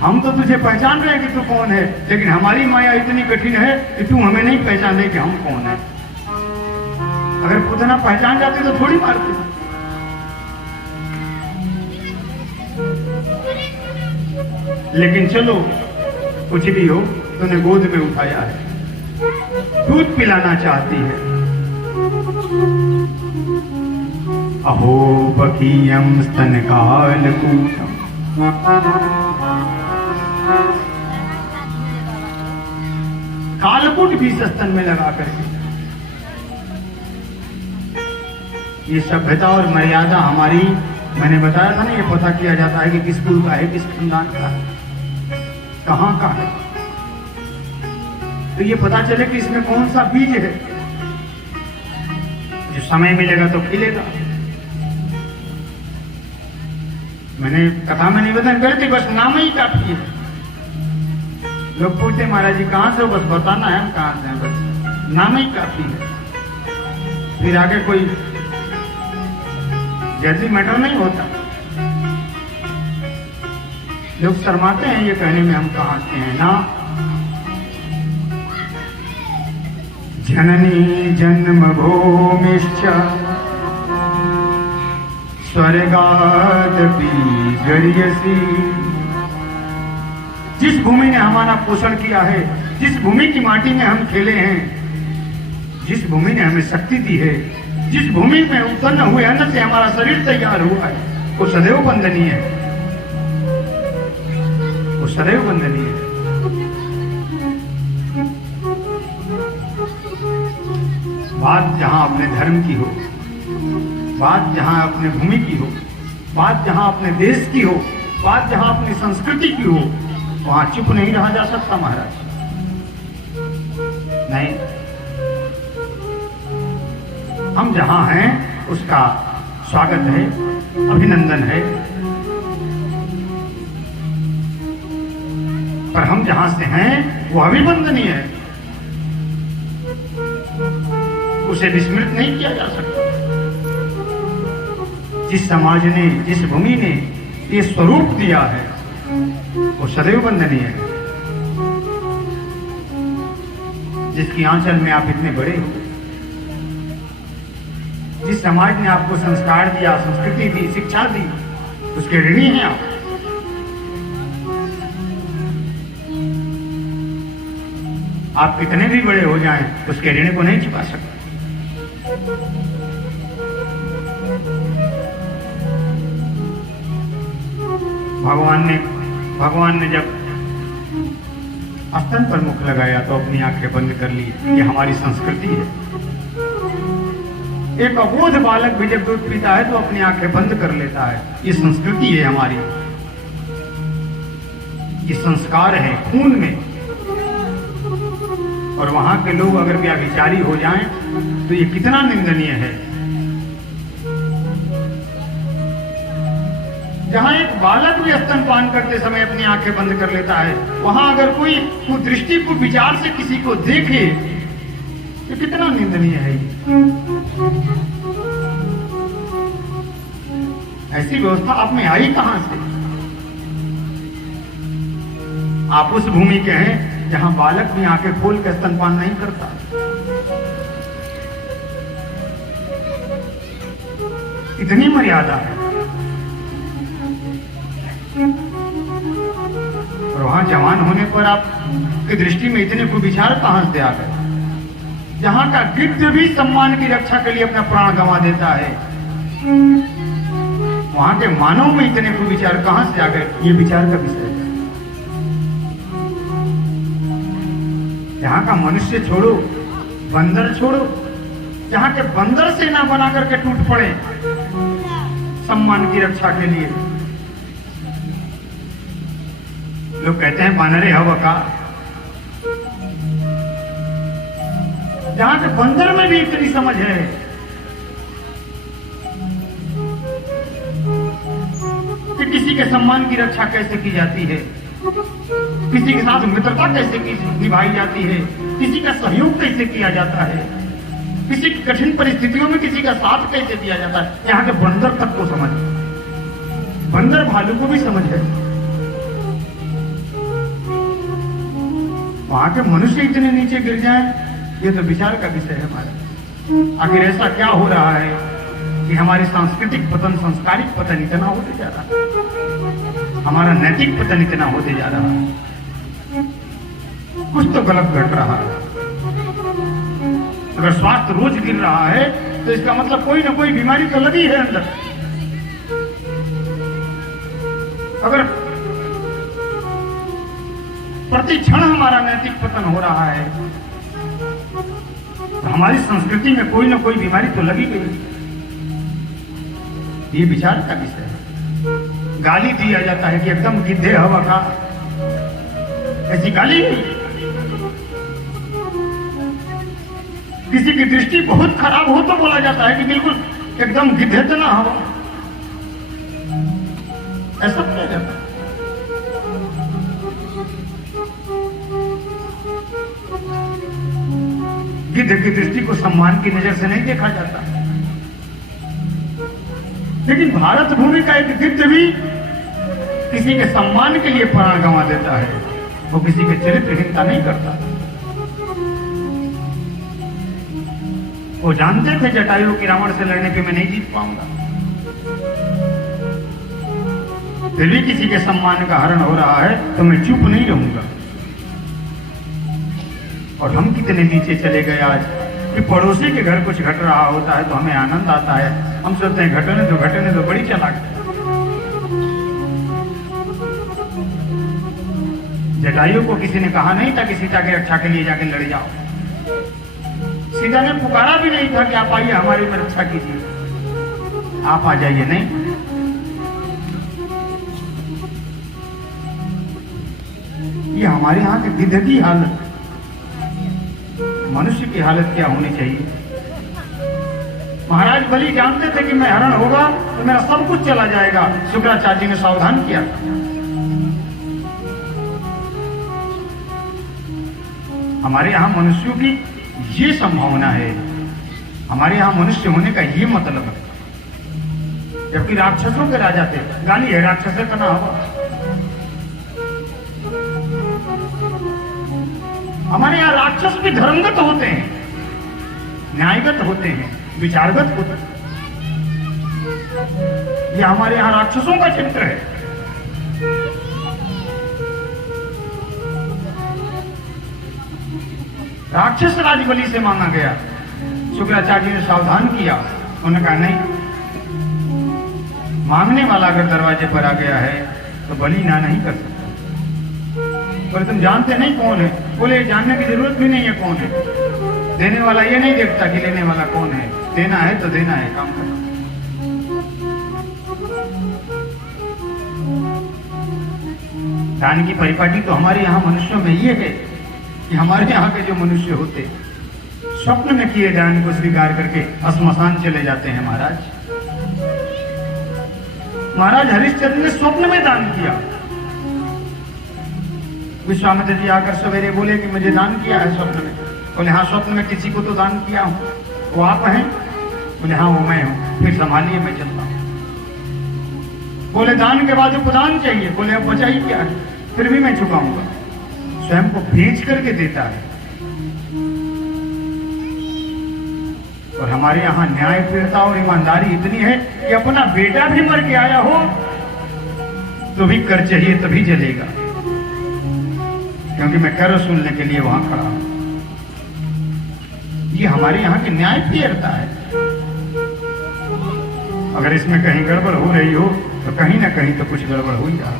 हम तो तुझे पहचान रहे हैं कि तू कौन है, लेकिन हमारी माया इतनी कठिन है कि तू हमें नहीं पहचान रहे कि हम कौन है। अगर पूतना पहचान जाती तो थोड़ी मारती। लेकिन चलो कुछ भी हो, तूने गोद में उठाया है, दूध पिलाना चाहती है। अहो बकीयम स्तन कालकूटम, कालकूट भी स्तन में लगा करके। ये सभ्यता और मर्यादा हमारी, मैंने बताया था ना, ये पता किया जाता है कि किस कुल का है, किस खानदान का है, कहां का है, तो ये पता चले कि इसमें कौन सा बीज है। जो समय मिलेगा तो खिलेगा। मैंने कथा में नहीं बताया, गए थे, बस नाम ही काफी है। लोग पूछते महाराज जी कहां से हो, बस बताना है हम कहां से हैं, बस नाम ही काफी है। फिर आगे कोई जल्दी मैटर नहीं होता। लोग शर्माते हैं ये कहने में हम कहां से हैं ना। जननी जन्मभूमिश्च स्वर्गादपि गरीयसी। जिस भूमि ने हमारा पोषण किया है, जिस भूमि की माटी में हम खेले हैं, जिस भूमि ने हमें शक्ति दी है, जिस भूमि में उत्पन्न हुए अन्न से हमारा शरीर तैयार हुआ है, वो सदैव वंदनीय है, वो सदैव वंदनीय है। बात जहां अपने धर्म की हो, बात जहां अपने भूमि की हो, बात जहां अपने देश की हो, बात जहां अपनी संस्कृति की हो, वहां चुप नहीं रहा जा सकता महाराज। नहीं, हम जहां हैं उसका स्वागत है, अभिनंदन है, पर हम जहां से हैं वो अभिवंदनीय है, उसे विस्मृत नहीं किया जा सकता। जिस समाज ने, जिस भूमि ने ये स्वरूप दिया है, वो सदैव वंदनीय है। जिसकी आंचल में आप इतने बड़े हो, जिस समाज ने आपको संस्कार दिया, संस्कृति दी, शिक्षा दी, उसके ऋणी हैं आप। आप कितने भी बड़े हो जाएं, उसके ऋण को नहीं छिपा सकते। भगवान ने जब स्तन पर मुख लगाया तो अपनी आंखें बंद कर ली। ये हमारी संस्कृति है। एक अबोध बालक भी जब दूध पीता है तो अपनी आंखें बंद कर लेता है। ये संस्कृति है हमारी, ये संस्कार है खून में। और वहां के लोग अगर व्याभिचारी हो जाएं तो ये कितना निंदनीय है। जहां एक बालक भी स्तनपान करते समय अपनी आंखें बंद कर लेता है, वहां अगर कोई कुदृष्टि को विचार से किसी को देखे तो कितना निंदनीय है। ऐसी व्यवस्था आप में आई कहां से? आप उस भूमि के हैं जहां बालक भी आंखें खोल कर स्तनपान नहीं करता। इतनी मर्यादा है। और वहां जवान होने पर आपकी दृष्टि में इतने कुविचार कहां से आ गए? जहां का गिद्ध भी सम्मान की रक्षा के लिए अपना प्राण गंवा देता है, वहां के मानव में इतने कुविचार कहां से आ गए? ये विचार का विषय है। जहां का मनुष्य छोड़ो, बंदर छोड़ो, जहां के बंदर सेना बना करके टूट पड़े सम्मान की रक्षा के लिए। लोग कहते हैं बानरे हवा का। जहां के बंदर में भी इतनी समझ है, कि किसी के सम्मान की रक्षा कैसे की जाती है, किसी के साथ मित्रता कैसे निभाई जाती है, किसी का सहयोग कैसे किया जाता है, किसी की कठिन परिस्थितियों में किसी का साथ कैसे दिया जाता है। यहाँ के बंदर तक को समझ, बंदर भालू को भी समझ है। वहां के मनुष्य इतने नीचे गिर जाएं, ये तो विचार का विषय है हमारा। आखिर ऐसा क्या हो रहा है कि हमारे सांस्कृतिक पतन, संस्कारिक पतन इतना होते जा रहा है, हमारा नैतिक पतन इतना होते जा रहा है। कुछ तो गलत घट रहा है। अगर स्वास्थ्य रोज गिर रहा है तो इसका मतलब कोई ना कोई बीमारी तो लगी है अंदर। अगर प्रति क्षण हमारा नैतिक पतन हो रहा है तो हमारी संस्कृति में कोई ना कोई बीमारी तो लगी गई। ये विचार का विषय है। गाली दिया जाता है कि एकदम गिद्धे हवा का, ऐसी गाली नहीं। किसी की दृष्टि बहुत खराब हो तो बोला जाता है कि बिल्कुल एकदम गिद्धे तो ना हवा, ऐसा किया जाता है। गिद्ध की दृष्टि को सम्मान की नजर से नहीं देखा जाता। लेकिन भारत भूमि का एक गिद्ध भी किसी के सम्मान के लिए प्राण गंवा देता है, वो किसी के चरित्रहीनता नहीं करता। वो जानते थे जटायु की रावण से लड़ने पे मैं नहीं जीत पाऊंगा, फिर भी किसी के सम्मान का हरण हो रहा है तो मैं चुप नहीं रहूंगा। और हम कितने नीचे चले गए आज कि पड़ोसी के घर कुछ घट रहा होता है तो हमें आनंद आता है। हम सोचते हैं घटने तो बड़ी चालाक है। जटायु को किसी ने कहा नहीं था कि सीता की रक्षा के लिए जाके लड़ जाओ। सीता ने पुकारा भी नहीं था कि आप आइए हमारी रक्षा कीजिए, आप आ जाइए। नहीं, ये हमारे यहाँ के गिद्ध की हालत। मनुष्य की हालत क्या होनी चाहिए? महाराज बलि जानते थे कि मैं हरण होगा तो मेरा सब कुछ चला जाएगा। शुक्राचार्य जी ने सावधान किया। हमारे यहाँ मनुष्यों की ये संभावना है, हमारे यहाँ मनुष्य होने का ये मतलब है। जबकि राक्षसों के राजा थे, गाली है राक्षस का ना हुआ। हमारे यहाँ राक्षस भी धर्मगत होते हैं, न्यायगत होते हैं, विचारगत होते हैं। ये हमारे यहाँ राक्षसों का चित्र है। राक्षस राज बलि से मांगा गया। शुक्राचार्य जी ने सावधान किया। उन्होंने कहा नहीं, मांगने वाला अगर दरवाजे पर आ गया है तो बलि ना नहीं कर सकता। बोले तुम जानते नहीं कौन है? बोले जानने की जरूरत भी नहीं है कौन है। देने वाला ये नहीं देखता कि लेने वाला कौन है। देना है तो देना है, काम करो। दान की परिपाटी तो हमारे यहाँ मनुष्यों में ये है कि हमारे यहाँ के जो मनुष्य होते स्वप्न में किए दान को स्वीकार करके श्मशान चले जाते हैं। महाराज हरिश्चंद्र ने स्वप्न में दान किया। विश्वामित्र जी आकर सवेरे बोले कि मुझे दान किया है स्वप्न में। बोले हाँ, स्वप्न में किसी को तो दान किया हूं, वो आप हैं? बोले हाँ वो मैं हूं। फिर संभालिए मैं चलता हूं। बोले दान के बाद उपदान चाहिए। बोले अब बचा ही क्या है, फिर भी मैं चुकाऊंगा। स्वयं को बेच करके देता है। और हमारे यहाँ न्याय प्रियता और ईमानदारी इतनी है कि अपना बेटा भी मर के आया हो तो भी कर चाहिए तभी जलेगा, क्योंकि मैं कर सुनने के लिए वहां खड़ा हूं। ये हमारे यहाँ की न्याय प्रियता है। अगर इसमें कहीं गड़बड़ हो रही हो तो कहीं ना कहीं तो कुछ गड़बड़ हो ही रहा।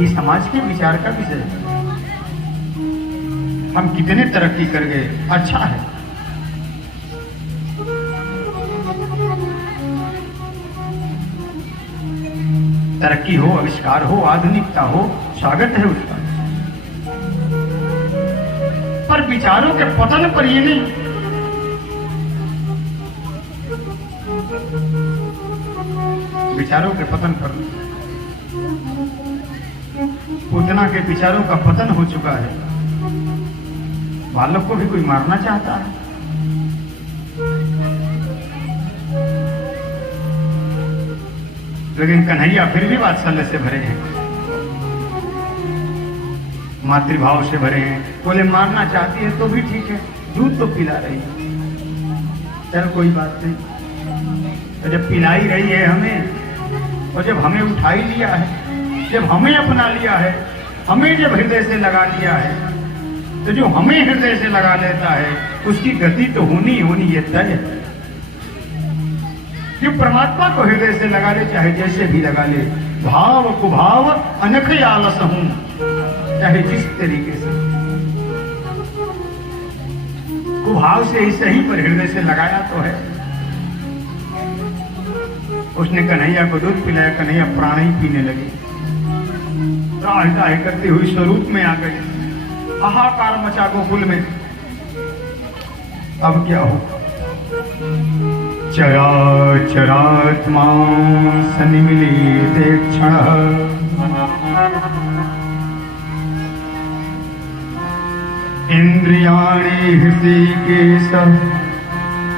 ये समाज के विचार का विषय है। हम कितने तरक्की कर गए, अच्छा है। तरक्की हो, आविष्कार हो, आधुनिकता हो, स्वागत है उसका। पर विचारों के पतन पर ये नहीं। विचारों के पतन पर पूतना के विचारों का पतन हो चुका है। बालक को भी कोई मारना चाहता है। लेकिन कन्हैया फिर भी वात्सल्य से भरे हैं। मातृभाव से भरे हैं। बोले मारना चाहती है तो भी ठीक है, दूध तो पिला रही है, चल कोई बात नहीं। तो जब पिलाई रही है हमें, और जब हमें उठा ही लिया है, जब हमें अपना लिया है, हमें जब हृदय से लगा लिया है, तो जो हमें हृदय से लगा लेता है उसकी गति तो होनी ये तय है। जो परमात्मा को हृदय से लगा ले, चाहे जैसे भी लगा ले, भाव कुभाव अनख आलस हूं, चाहे जिस तरीके से, कुभाव से ही सही पर हृदय से लगाया तो है। उसने कन्हैया को दूध पिलाया, कन्हैया प्राण ही पीने लगे, त्राहि करती हुई स्वरूप में आ गई, हाहाकार मचा गोकुल में। अब क्या हो, चराचरात्मा सन्निमिलिते क्षणः, इंद्रियाणि हृषिकेशः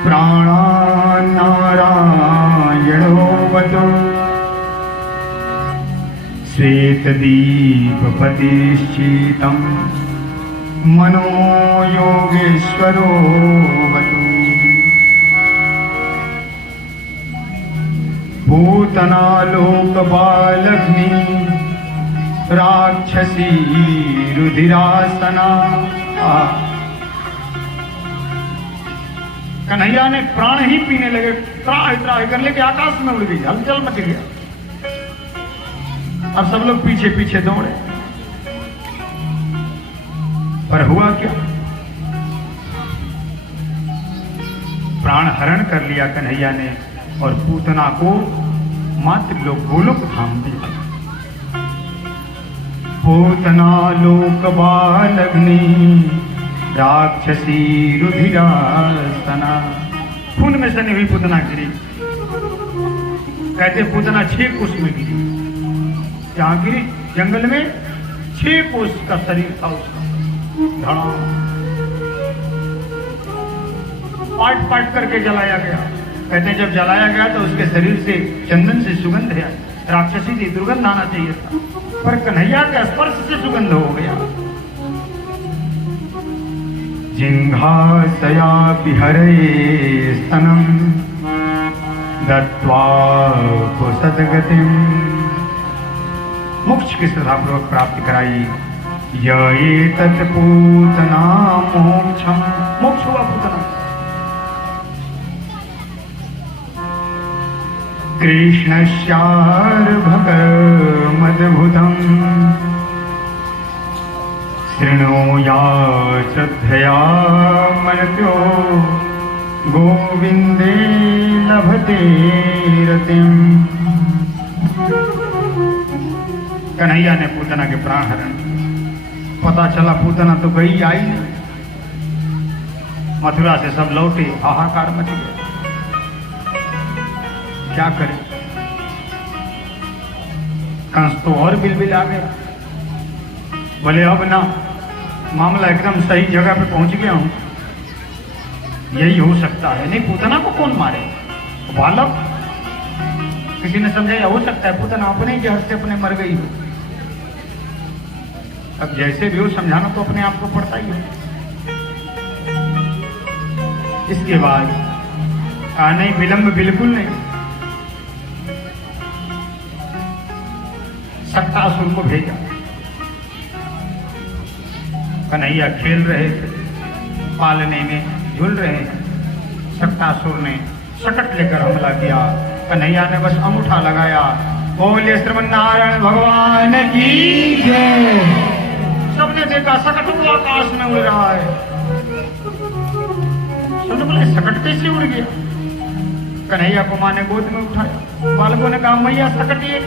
प्राणान् नारायणो वतो, श्वेतदीपपतिश्चितं मनो योगेश्वरो वतु, पूतना लोकपालग्नि राक्षसी रुधिरासना। कन्हैया ने प्राण ही पीने लगे, त्राहि त्राहि कर लेके आकाश में उड़ गई, हलचल मच गया। अब सब लोग पीछे पीछे दौड़े, पर हुआ क्या, प्राण हरण कर लिया कन्हैया ने और पूतना को मात्र लोग गोलोक धाम दिया। पूतना लोक बालग्नि राक्षसी रुधिरासना, खून में सनी हुई पूतना गिरी। कहते पूतना 6 कोस में गिरी, जहां गिरी जंगल में 6 कोस का शरीर था उसका, पाट पाट करके जलाया गया। कहते हैं जब जलाया गया तो उसके शरीर से चंदन से सुगंध है, राक्षसी थी, दुर्गंध आना चाहिए था, पर कन्हैया के स्पर्श से सुगंध हो गया। जिंघासया विहरे स्तनम दत्वा सद्गतिम, मोक्ष की श्रद्धापूर्वक प्राप्ति कराई। ये तत्पूतना मोक्षम, मोक्ष हुआ पूतना। कृष्णस्यार्भकमद्भुतम् शृणोया श्रद्धया मर्त्यो गोविंदे लभते रतिम्। कन्हैया ने पूतना के प्राण हरण, पता चला पूतना तो गई आई नहीं। मथुरा से सब लौटे, हाहाकार मच गया, क्या करे। कंस तो और बिलबिल आ गया, बोले अब ना, मामला एकदम सही जगह पे पहुंच गया हूं, यही हो सकता है। नहीं, पूतना को कौन मारे, बालक। किसी ने समझाया हो सकता है पूतना अपने ही जहर से अपने मर गई हो। अब जैसे भी हो समझाना तो अपने आप को पड़ता ही है। इसके बाद नहीं, विलंब बिल्कुल नहीं, सक्तासुर को भेजा। कन्हैया खेल रहे थे, पालने में झूल रहे हैं, सक्तासुर ने शकट लेकर हमला किया। कन्हैया ने बस अंगूठा लगाया, बोले श्रीमन्नारायण भगवान की जय। सबने देखा शकट को आकाश में उड़ रहा है। सबने बोले शकट कैसे उड़ गया। कन्हैया को माँ ने गोद में उठाया, बालकों ने कहा मैया शकट, ये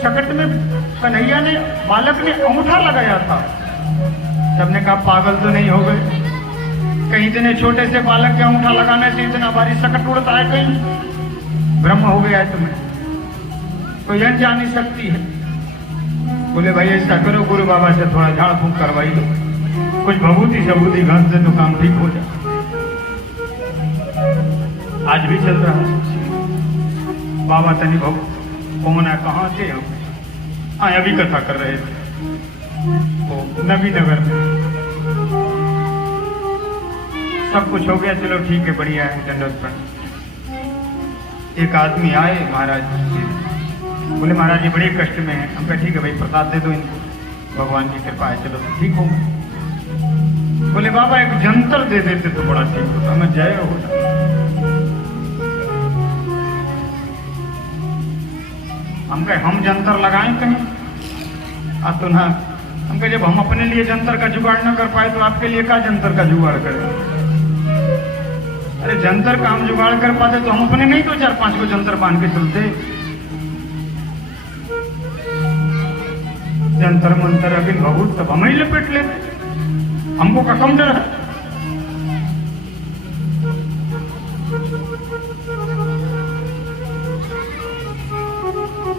शकट में कन्हैया ने, बालक ने अंगूठा लगाया था। सबने कहा पागल तो नहीं हो गए, कहीं इतने छोटे से बालक के अंगूठा लगाने से इतना भारी शकट उड़ता है, कहीं भ्रम हो गया है तुम्हें, कोई अनजानी शक्ति है। बोले भाई ऐसा करो, गुरु बाबा से थोड़ा झाड़ फूंक करवाई लो, कुछ भभूति सबूती घास से तो काम ठीक हो जाए। आज भी चल रहा है। बाबा तनी कौन है, कहाँ थे हम? हाँ, अभी कथा कर रहे थे। वो नबीनगर में। सब कुछ हो गया, चलो ठीक है, बढ़िया है, दंडवत प्रणाम। एक आदमी आए महाराज जी, बोले महाराज जी बड़े कष्ट में है। हम कहा ठीक है भाई, प्रसाद दे दो इनको, भगवान की कृपा है, चलो ठीक हो। बोले बाबा एक जंतर दे देते तो बड़ा ठीक होता। मैं जय होता। हम कहे हम जंतर लगाएं कहीं आ तो ना। हम कहे जब हम अपने लिए जंतर का जुगाड़ न कर पाए तो आपके लिए क्या जंतर का जुगाड़ करें? अरे जंतर का हम जुगाड़ कर पाते तो हम अपने नहीं तो 4-5 को जंतर बांध के चलते। जंतर मंतर अभी बहुत सब हम ही लपेट लेते, हमको का कम डर है।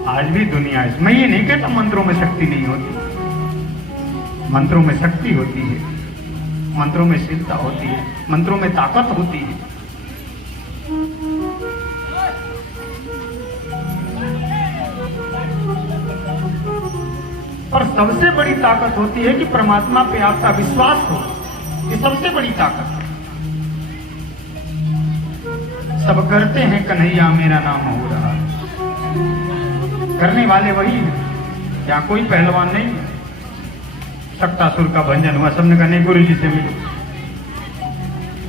आज भी दुनिया है, मैं ये नहीं कहता मंत्रों में शक्ति नहीं होती, मंत्रों में शक्ति होती है, मंत्रों में शीलता होती है, मंत्रों में ताकत होती है। और सबसे बड़ी ताकत होती है कि परमात्मा पे आपका विश्वास हो, ये सबसे बड़ी ताकत है। सब करते हैं कन्हैया मेरा नाम हो रहा, करने वाले वही हैं, या कोई पहलवान नहीं है। शक्तासुर का भंजन हुआ, सबने कहा नहीं गुरु जी से मिलो।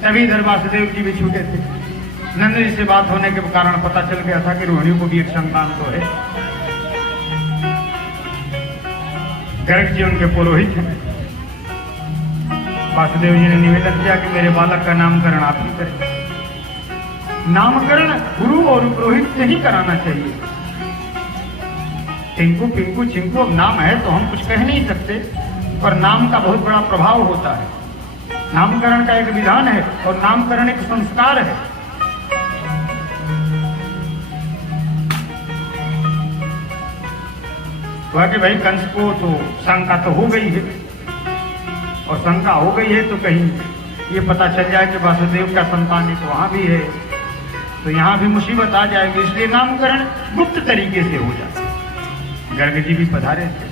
तभी इधर वासुदेव जी भी छूटे थे। नंद जी से बात होने के कारण पता चल गया था कि रोहिणी को भी एक संतान तो है। गर्ग जी उनके पुरोहित हैं। वासुदेव जी ने निवेदन किया कि मेरे बालक का नामकरण आप ही करें। नामकरण गुरु और पुरोहित से ही कराना चाहिए। टिंकू पिंकू चिंकू अब नाम है तो हम कुछ कह नहीं सकते, पर नाम का बहुत बड़ा प्रभाव होता है। नामकरण का एक विधान है और नामकरण एक संस्कार है। बाकी भाई कंस को तो शंका तो हो गई है, और शंका हो गई है तो कहीं ये पता चल जाए कि वासुदेव का संतान एक वहां भी है तो यहां भी मुसीबत आ जाएगी। इसलिए नामकरण गुप्त तरीके से हो जाए। गर्ग जी भी पधारे थे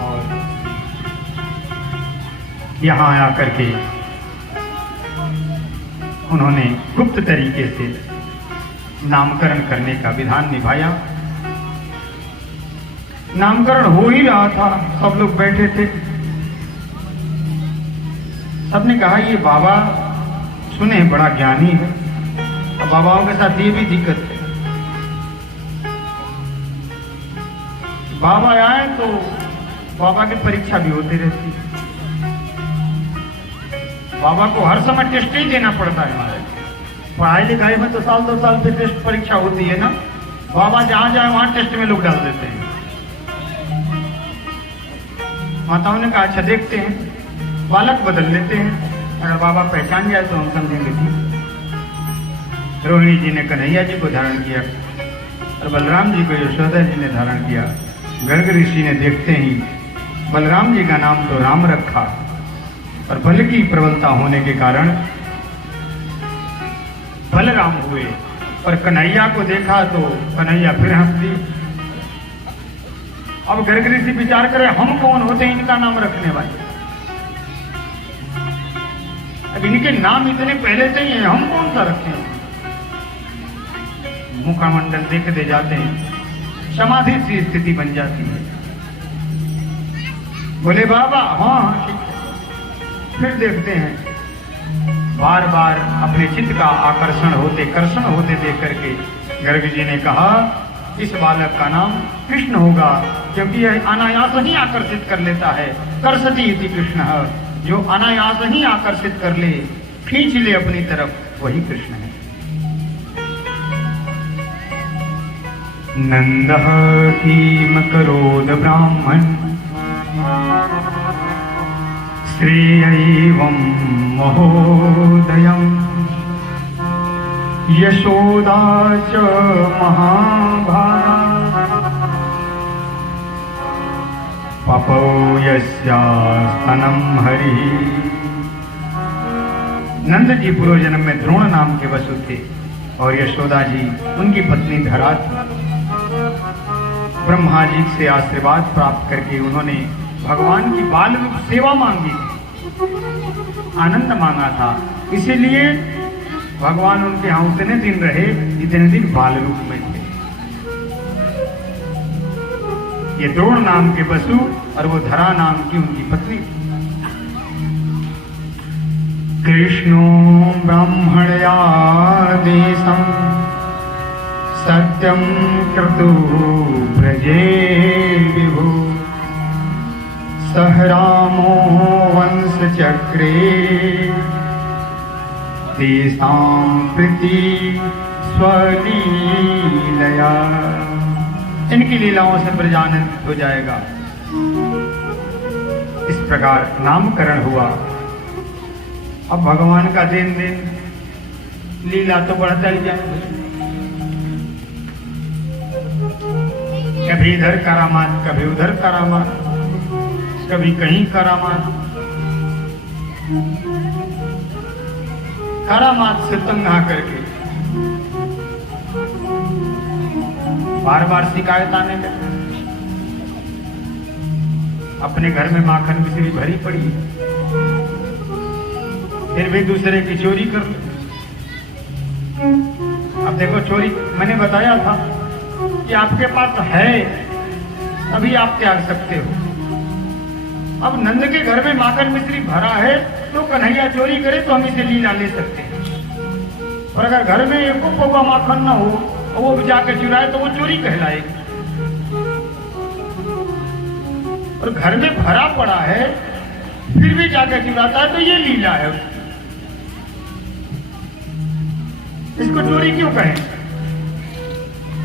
और यहां आकर के उन्होंने गुप्त तरीके से नामकरण करने का विधान निभाया। नामकरण हो ही रहा था, सब लोग बैठे थे। सबने कहा ये बाबा सुने बड़ा ज्ञानी है, और बाबाओं के साथ ये भी दिक्कत है। बाबा आए तो बाबा की परीक्षा भी होती रहती है। बाबा को हर समय टेस्ट ही देना पड़ता है। हमारे पढ़ाई लिखाई में तो साल 2 साल पे टेस्ट परीक्षा होती है ना। बाबा जहां जाए वहां टेस्ट में लोग डाल देते हैं। माताओं ने कहा अच्छा देखते हैं, बालक बदल लेते हैं, अगर बाबा पहचान जाए तो हम समझेंगे ठीक। रोहिणी जी ने कन्हैया जी को धारण किया और बलराम जी को यशोदा जी ने धारण किया। गर्ग ऋषि ने देखते ही बलराम जी का नाम तो राम रखा, और बल की प्रबलता होने के कारण बलराम हुए। और कन्हैया को देखा तो कन्हैया फिर हंस दी। अब गर्ग ऋषि विचार करे हम कौन होते हैं इनका नाम रखने वाले। अब इनके नाम इतने पहले से ही हैं, हम कौन सा रखे हैं। मुखमंडल देखते जाते हैं, समाधि सी स्थिति बन जाती है। बोले बाबा हाँ ठीक है। फिर देखते हैं बार बार अपने चित्त का आकर्षण होते कर्षण होते देख करके गर्ग जी ने कहा इस बालक का नाम कृष्ण होगा, क्योंकि यह अनायास ही आकर्षित कर लेता है। कर्षति इति कृष्ण, जो अनायास ही आकर्षित कर ले, खींच ले अपनी तरफ, वही कृष्ण है। नंदः किम करोद ब्राह्मण श्रेयैवं महोदयम् यशोदा च महाभागा पपौ यस्यास्तनं हरिः। नंद जी पूर्व जन्म में द्रोण नाम के वसु थे और यशोदा जी उनकी पत्नी धरा थी। ब्रह्मा जी से आशीर्वाद प्राप्त करके उन्होंने भगवान की बाल रूप सेवा मांगी, आनंद मांगा था। इसीलिए भगवान उनके यहाँ उतने दिन रहे जितने दिन बाल रूप में थे। ये द्रोण नाम के वसु और वो धरा नाम की उनकी पत्नी। कृष्णो ब्राह्मणयादेशं सत्यं क्रतु व्रजे विभु सह रामो वंशचक्रे तेषां प्रीति स्वलीलया। इनकी लीलाओं से प्रजानंदित हो जाएगा। इस प्रकार नामकरण हुआ। अब भगवान का दिन दिन लीला तो बढ़ता ही जाए, कभी इधर करामात, कभी उधर करामात, कभी कहीं करामात। करामात से तंग आकर के बार बार शिकायत आने लगी। अपने घर में माखन मिश्री भरी पड़ी है, फिर भी दूसरे की चोरी कर लो। अब देखो चोरी, मैंने बताया था कि आपके पास है तभी आप त्याग सकते हो। अब नंद के घर में माखन मिश्री भरा है तो कन्हैया चोरी करे तो हम इसे लीला ले सकते हैं। और अगर घर में एक पौवा माखन ना हो और वो भी जाके चुराए तो वो चोरी कहलाएगी। और घर में भरा पड़ा है फिर भी जाकर चुराता है तो ये लीला है। इसको चोरी क्यों कहें?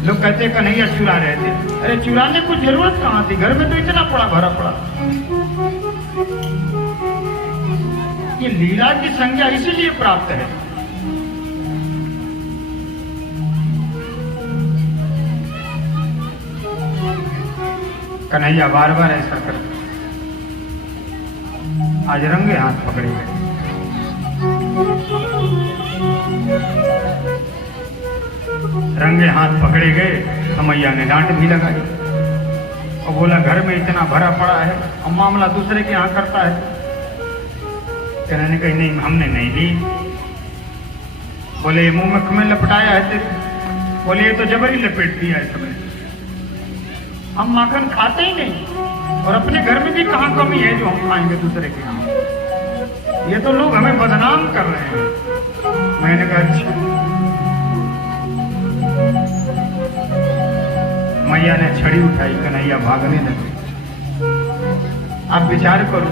लोग कहते हैं कन्हैया चुरा रहे थे। अरे चुराने को जरूरत कहां थी? घर में तो इतना पड़ा भरा पड़ा। ये लीला की संज्ञा इसीलिए प्राप्त है। कन्हैया बार बार ऐसा करता, आज रंगे हाथ पकड़े गए। रंगे हाथ पकड़े गए तो मैया ने डांट भी लगाई और बोला घर में इतना भरा पड़ा है और मामला दूसरे के यहाँ करता है। कहने कही नहीं, हमने नहीं ली। बोले मुंह में लपटाया है तेरे। बोले ये तो जबरी लपेट दिया है समय। हम माखन खाते ही नहीं और अपने घर में भी कहाँ कमी है जो हम खाएंगे दूसरे के यहाँ। ये तो लोग हमें बदनाम कर रहे हैं। मैंने कहा अच्छा। मैया ने छड़ी उठाई, कन्हैया भागने लगे। आप विचार करो,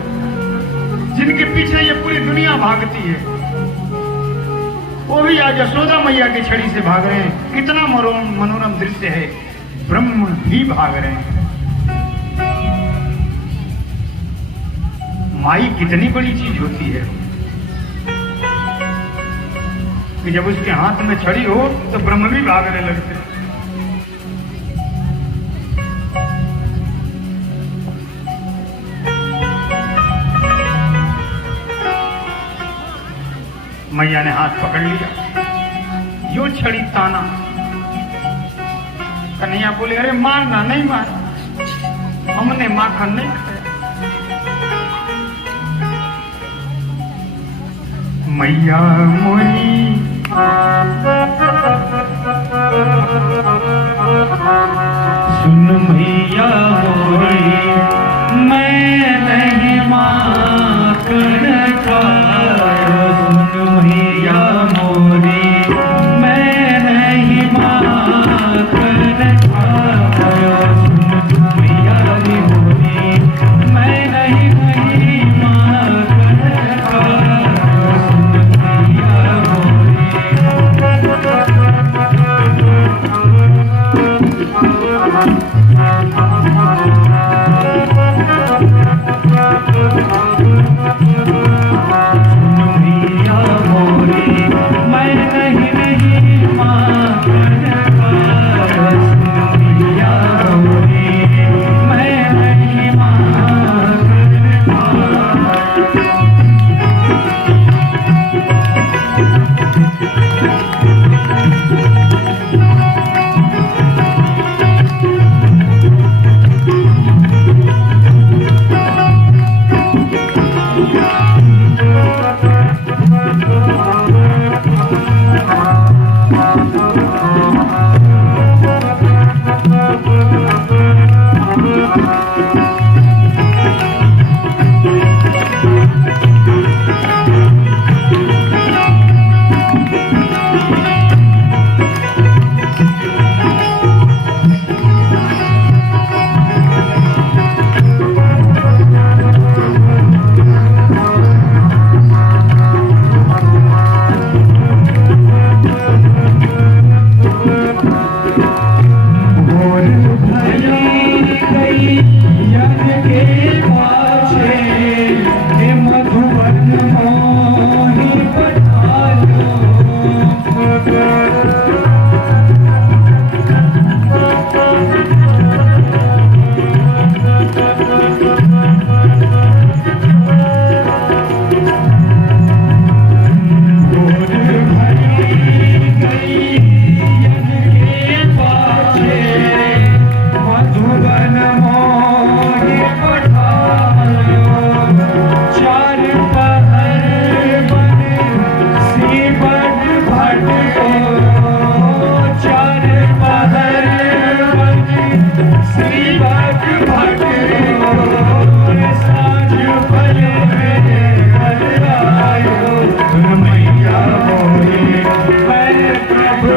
जिनके पीछे ये पूरी दुनिया भागती है वो भी आज यशोदा मैया की छड़ी से भाग रहे हैं। कितना मनोरम दृश्य है। ब्रह्म भी भाग रहे हैं। माई कितनी बड़ी चीज होती है कि जब उसके हाथ में छड़ी हो तो ब्रह्म भी भागने लगते हैं। मैया ने हाथ पकड़ लिया, यो छड़ी ताना। कन्हैया बोले अरे मारना नहीं, मार, हमने माखन नहीं खाया। मैया मोरी सुन मैया मोरी, मैं नहीं माखन खाया। सुन मैया मोरी, मैं नहीं माखन खाया। सुन मैया मोरी, मैं नहीं माखन खाया। सुन मैया मोरी। मधुबन मोहि पठायो, चार पहर बंसी बड़ भट को, चार पहर बंसी बड़ भट को, साँझ भले घर आयो, मैया मोहे मैं प्रभु